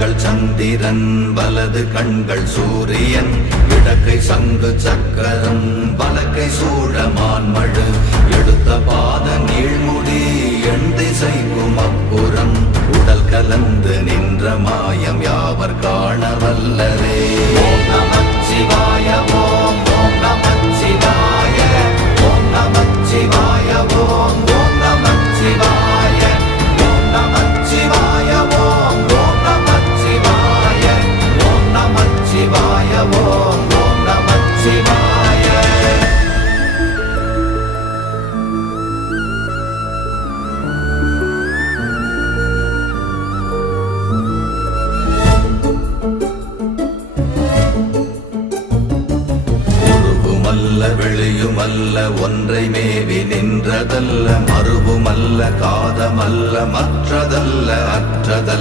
கண்கள் சந்திரன் வலது கண்கள் சூரியன் இடக்கை சங்கு சக்கரம் வலக்கை சூழமான்மழு எடுத்த பாத நீழ்முடி எண் திசைக்கும் அப்புறம் உடல் கலந்து நின்ற மாயம் யாவர் காண வல்லரே. ஓம் நமச்சிவாய ஓம் ஓம் நமச்சிவாய ஓம் நமச்சிவாய ஓம் ஓம் நமச்சிவாய ஓம் நமச்சிவாய ஓம் ஓம் நமச்சிவாய ஓம் நமச்சிவாய ஓம் ஓம் நமச்சிவாய. வெளியுமல்ல ஒன்றை மேவி நின்றதல்ல மறுவுமல்ல காதமல்ல மற்றதல்ல அற்றதல்ல